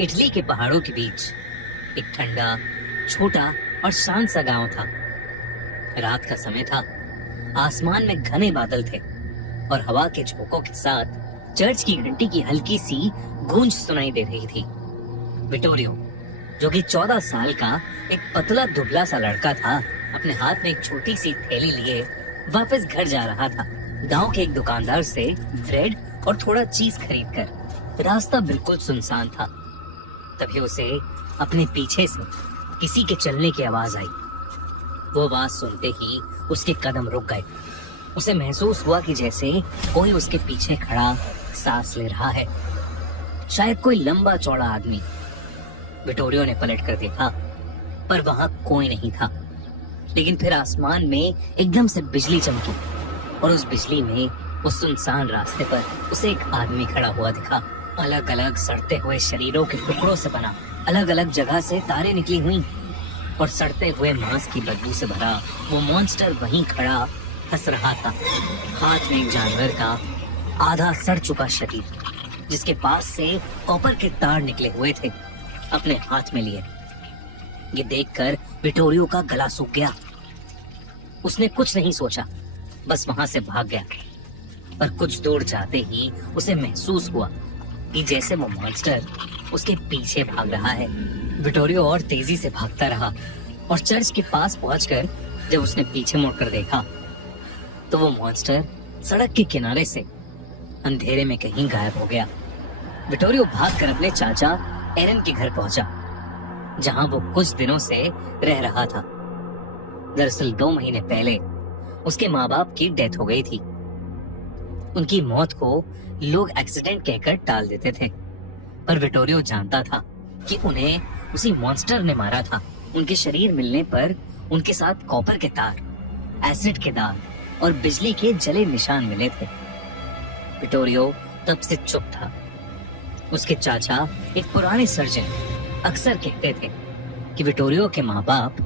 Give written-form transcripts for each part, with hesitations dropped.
Italy के पहाड़ों के बीच एक ठंडा, छोटा और शांत सा गांव था। रात का समय था। आसमान में घने बादल थे और हवा के झोंकों के साथ चर्च की घंटी की हल्की सी गूंज सुनाई दे रही थी। विटोरियो, जो कि 14 साल का एक पतला दुबला सा लड़का था, अपने हाथ में एक छोटी सी थैली लिए वापस घर जा रहा था। गांव के एक दुकानदार से ब्रेड और थोड़ा चीज खरीदकर रास्ता बिल्कुल सुनसान था। तभी उसे अपने पीछे से किसी के चलने की आवाज आई। वो आवाज सुनते ही उसके कदम रुक गए। उसे महसूस हुआ कि जैसे कोई उसके पीछे खड़ा सांस ले रहा है, शायद कोई लंबा चौड़ा आदमी। विटोरियो ने पलट कर देखा, पर वहां कोई नहीं था। लेकिन फिर आसमान में एकदम से बिजली चमकी और उस बिजली में उस सुनसान रास्ते पर उसे एक आदमी खड़ा हुआ दिखा। अलग अलग सड़ते हुए शरीरों के टुकड़ों से बना, अलग अलग जगह से तारें निकली हुई और सड़ते हुए मांस की बदबू से भरा वो मॉन्स्टर वहीं खड़ा हंस रहा था। हाथ में एक जानवर का आधा सड़ चुका शरीर, जिसके पास से कॉपर के तार निकले हुए थे, अपने हाथ में लिए। ये देखकर विटोरियो का गला सूख गया। उसने कुछ नहीं सोचा, बस वहां से भाग गया। पर कुछ दूर जाते ही उसे महसूस हुआ कि जैसे वो मॉन्स्टर उसके पीछे भाग रहा है। विटोरियो और तेजी से भागता रहा और चर्च के पास पहुंचकर जब उसने पीछे मुड़कर देखा तो वो मॉन्स्टर सड़क के किनारे से अंधेरे में कहीं गायब हो गया। विटोरियो भागकर अपने चाचा एरन के घर पहुंचा, जहां वो कुछ दिनों से रह रहा था। दरअसल 2 महीने पहले उसके माँ बाप की डेथ हो गई थी। उनकी मौत को लोग एक्सीडेंट कहकर टाल देते थे, पर विटोरियो जानता था कि उन्हें उसी मॉन्स्टर ने मारा था। उनके शरीर मिलने पर उनके साथ कॉपर के तार, एसिड के दाग और बिजली के जले निशान मिले थे। विटोरियो तब से चुप था। उसके चाचा, एक पुराने सर्जन, अक्सर कहते थे कि विटोरियो के माँ बाप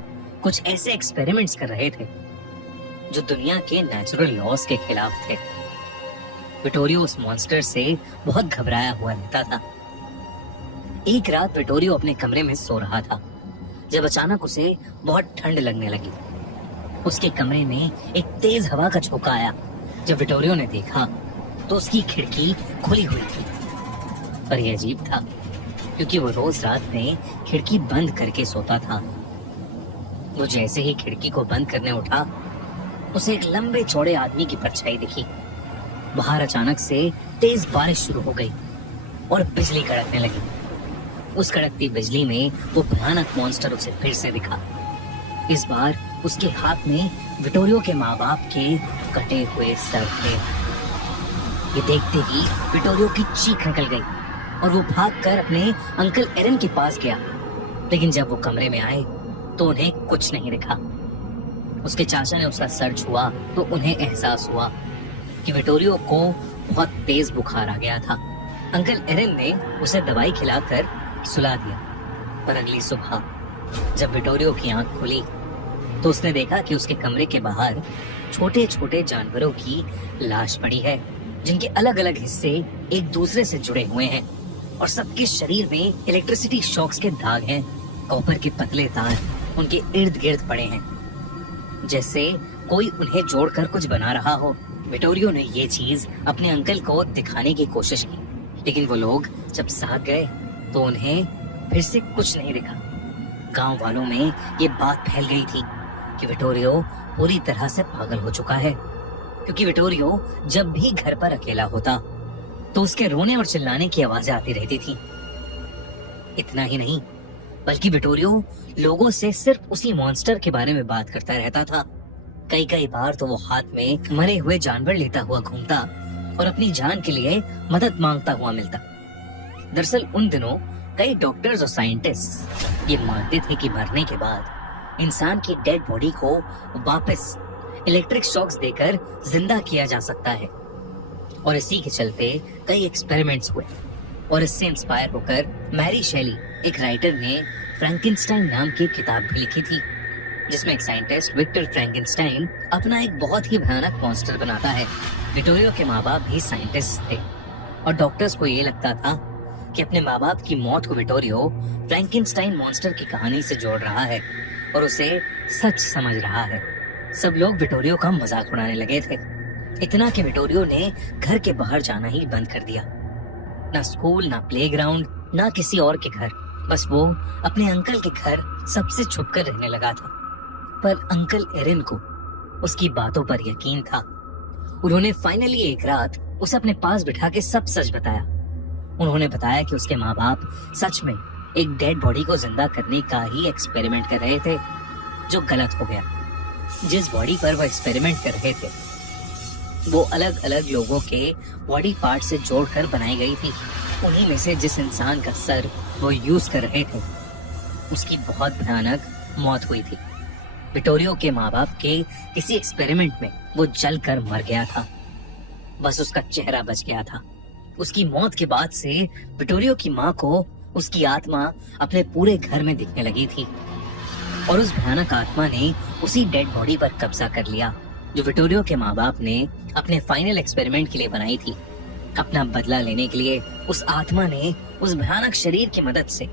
कुछ ऐसे एक्सपेरिमेंट्स कर रहे थे जो दुनिया के नेचुरल लॉज के खिलाफ थे। विटोरियो उस मॉन्स्टर से बहुत घबराया हुआ रहता था। एक रात विटोरियो अपने कमरे में सो रहा था जब अचानक उसे बहुत ठंड लगने लगी। उसके कमरे में एक तेज हवा का झोंका आया। जब विटोरियो ने देखा तो उसकी खिड़की खुली हुई थी। पर यह अजीब था, क्योंकि वो रोज रात में खिड़की बंद करके सोता था। वो जैसे ही खिड़की को बंद करने उठा, उसे एक लंबे चौड़े आदमी की परछाई दिखी। बाहर अचानक से तेज बारिश शुरू हो गई और बिजली कड़कने लगी। उस कड़कती बिजली में वो भयानक मॉन्स्टर उसे फिर से दिखा। इस बार उसके हाथ में विटोरियो के माँ बाप के कटे हुए सर थे। ये देखते ही विटोरियो की चीख निकल गई और वो भागकर अपने अंकल एरन के पास गया। लेकिन जब वो कमरे में आए तो उन्हें कुछ नहीं दिखा। उसके चाचा ने उसका सर छुआ तो उन्हें एहसास हुआ कि विटोरियो को बहुत तेज बुखार आ गया था। अंकल एरन ने उसे दवाई खिलाकर सुला दिया। पर अगली सुबह जब विटोरियो की आंख खुली तो उसने देखा कि उसके कमरे के बाहर छोटे छोटे जानवरों की लाश पड़ी है, जिनके अलग अलग हिस्से एक दूसरे से जुड़े हुए हैं और सबके शरीर में इलेक्ट्रिसिटी शॉक्स के दाग हैं। कॉपर के पतले तार उनके इर्द गिर्द पड़े हैं, जैसे कोई उन्हें जोड़कर कुछ बना रहा हो। विटोरियो ने ये चीज अपने अंकल को दिखाने की कोशिश की, लेकिन वो लोग जब साथ गए तो उन्हें फिर से कुछ नहीं दिखा। गांव वालों में ये बात फैल गई थी कि विटोरियो पूरी तरह से पागल हो चुका है, क्योंकि विटोरियो जब भी घर पर अकेला होता तो उसके रोने और चिल्लाने की आवाजें आती रहती थी। इतना ही नहीं, बल्कि विटोरियो लोगों से सिर्फ उसी मॉन्स्टर के बारे में बात करता रहता था। कई बार तो वो हाथ में मरे हुए जानवर लेता हुआ घूमता और अपनी जान के लिए मदद मांगता हुआ मिलता। दरअसल उन दिनों कई डॉक्टर्स और साइंटिस्ट ये मानते थे कि मरने के बाद इंसान की डेड बॉडी को वापस इलेक्ट्रिक शॉक्स देकर जिंदा किया जा सकता है। और इसी के चलते कई एक्सपेरिमेंट्स हुए और इससे इंस्पायर होकर मैरी शेली, एक राइटर, ने फ्रैंकेनस्टाइन नाम की किताब भी लिखी थी, जिसमें एक साइंटिस्ट विक्टर फ्रैंकेनस्टाइन अपना एक बहुत ही भयानक मॉन्स्टर बनाता है। विटोरियो के माँ बाप भी साइंटिस्ट थे और डॉक्टर्स को ये लगता था कि अपने माँ बाप की मौत को विटोरियो फ्रैंकेनस्टाइन मॉन्स्टर की कहानी से जोड़ रहा है और उसे सच समझ रहा है। सब लोग विटोरियो का मजाक उड़ाने लगे थे, इतना कि विटोरियो ने घर के बाहर जाना ही बंद कर दिया। ना स्कूल, ना प्लेग्राउंड, ना किसी और के घर, बस वो अपने अंकल के घर सबसे छुपकर रहने लगा था। पर अंकल एरन को उसकी बातों पर यकीन था। उन्होंने फाइनली एक रात उसे अपने पास बिठा के सब सच बताया। उन्होंने बताया कि उसके माँ बाप सच में एक डेड बॉडी को जिंदा करने का ही एक्सपेरिमेंट कर रहे थे, जो गलत हो गया। जिस बॉडी पर वो एक्सपेरिमेंट कर रहे थे वो अलग अलग लोगों के बॉडी पार्ट से जोड़कर बनाई गई थी। उन्हीं में से जिस इंसान का सर वो यूज कर रहे थे उसकी बहुत भयानक मौत हुई थी। विटोरियो के माँ बाप के किसी एक्सपेरिमेंट में वो जलकर मर गया था, बस उसका चेहरा बच गया था। उसकी मौत के बाद से विटोरियो की माँ को उसकी आत्मा अपने पूरे घर में दिखने लगी थी और उस भयानक आत्मा ने उसी डेड बॉडी पर कब्जा कर लिया जो विटोरियो के माँ बाप ने अपने फाइनल एक्सपेरिमेंट के लिए बनाई थी। अपना बदला लेने के लिए उस आत्मा ने उस भयानक शरीर की मदद से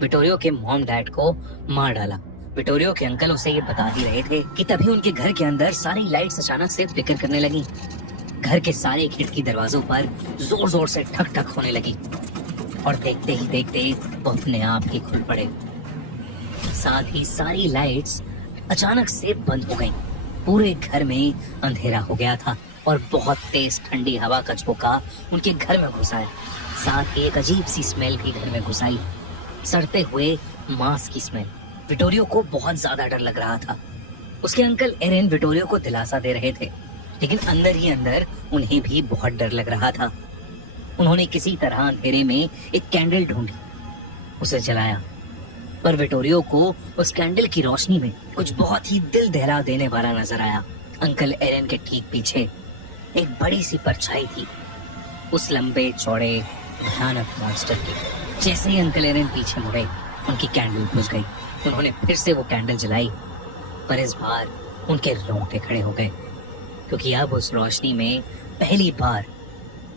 विटोरियो के मॉम डैड को मार डाला। विटोरियो के अंकल उसे ये बता ही रहे थे कि तभी उनके घर के अंदर सारी लाइट्स अचानक से फ्लिकर करने लगी। घर के सारे खिड़की दरवाजों पर जोर जोर से ठक ठक होने लगी और देखते ही देखते वो अपने आप ही खुल पड़े। साथ ही सारी लाइट्स अचानक से बंद हो गईं। पूरे घर में अंधेरा हो गया था और बहुत तेज ठंडी हवा का झोंका उनके घर में घुस आया। साथ ही एक अजीब सी स्मेल भी घर में घुस आई, सड़ते हुए मांस की स्मेल। विटोरियो को बहुत ज्यादा डर लग रहा था। उसके अंकल एरन विटोरियो को दिलासा दे रहे थे, लेकिन अंदर ही अंदर उन्हें भी बहुत डर लग रहा था। उन्होंने किसी तरह अंधेरे में एक कैंडल ढूंढी, उसे जलाया, पर विटोरियो को उस कैंडल की रोशनी में कुछ बहुत ही दिल दहला देने वाला नजर आया। अंकल एरन के ठीक पीछे एक बड़ी सी परछाई थी, उस लंबे चौड़े भयानक मॉन्स्टर की। जैसे ही अंकल एरन पीछे मुड़े उनकी कैंडल बुझ गई। उन्होंने फिर से वो कैंडल जलाई, पर इस बार उनके रोंगटे खड़े हो गए, क्योंकि अब उस रोशनी में पहली बार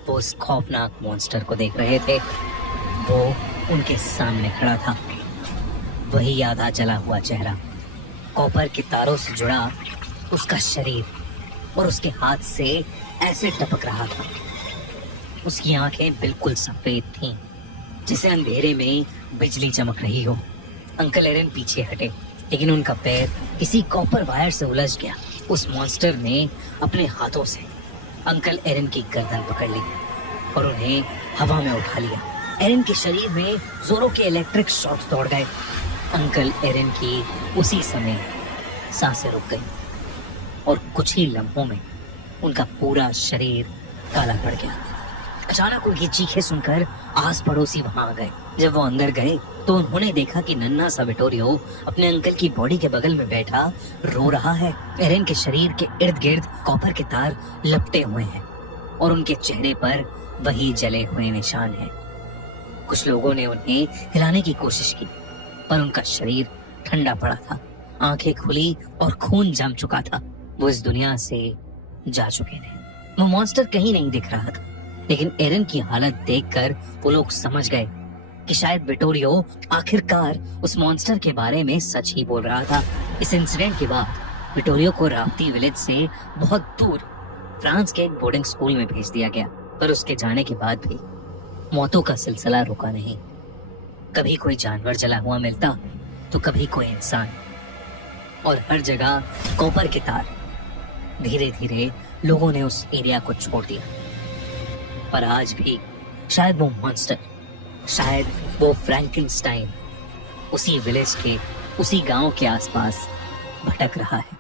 वो उस खौफनाक मॉन्स्टर को देख रहे थे। वो उनके सामने खड़ा था, वही आधा जला हुआ चेहरा, कॉपर के तारों से जुड़ा उसका शरीर और उसके हाथ से ऐसे टपक रहा था। उसकी आंखें बिल्कुल सफेद थीं, जैसे अंधेरे में बिजली चमक रही हो। अंकल एरन पीछे हटे, लेकिन उनका पैर किसी कॉपर वायर से उलझ गया। उस मॉन्स्टर ने अपने हाथों से अंकल एरन की गर्दन पकड़ ली और उन्हें हवा में उठा लिया। एरन के शरीर में जोरों के इलेक्ट्रिक शॉक्स दौड़ गए। अंकल एरन की उसी समय सांसें रुक गई और कुछ ही लम्हों में उनका पूरा शरीर काला पड़ गया। अचानक उनकी चीखें सुनकर आस पड़ोसी वहां आ गए। जब वो अंदर गए तो उन्होंने देखा कि नन्हा सा विटोरियो अपने अंकल की बॉडी के बगल में बैठा रो रहा है। एरन के शरीर के इर्द गिर्द कॉपर के तार लपटे हुए हैं और उनके चेहरे पर वही जले हुए निशान हैं। कुछ लोगों ने उन्हें हिलाने की कोशिश की, पर उनका शरीर ठंडा पड़ा था, आंखें खुली और खून जम चुका था। वो इस दुनिया से जा चुके थे। वो मॉन्स्टर कहीं नहीं दिख रहा था, लेकिन एरन की हालत देखकर वो लोग समझ गए कि शायद विटोरियो आखिरकार उस मॉन्स्टर के बारे में सच ही बोल रहा था। इस इंसिडेंट के बाद विटोरियो को राफ्ती विलेज से बहुत दूर फ्रांस के एक बोर्डिंग स्कूल में भेज दिया गया, पर उसके जाने के बाद भी मौतों का सिलसिला रुका नहीं। कभी कोई जानवर जला हुआ मिलता तो कभी कोई इंसान, और हर जगह कॉपर के तार। धीरे धीरे लोगों ने उस एरिया को छोड़ दिया, पर आज भी शायद वो मॉन्स्टर, शायद वो फ्रैंकेनस्टाइन उसी विलेज के, उसी गांव के आसपास भटक रहा है।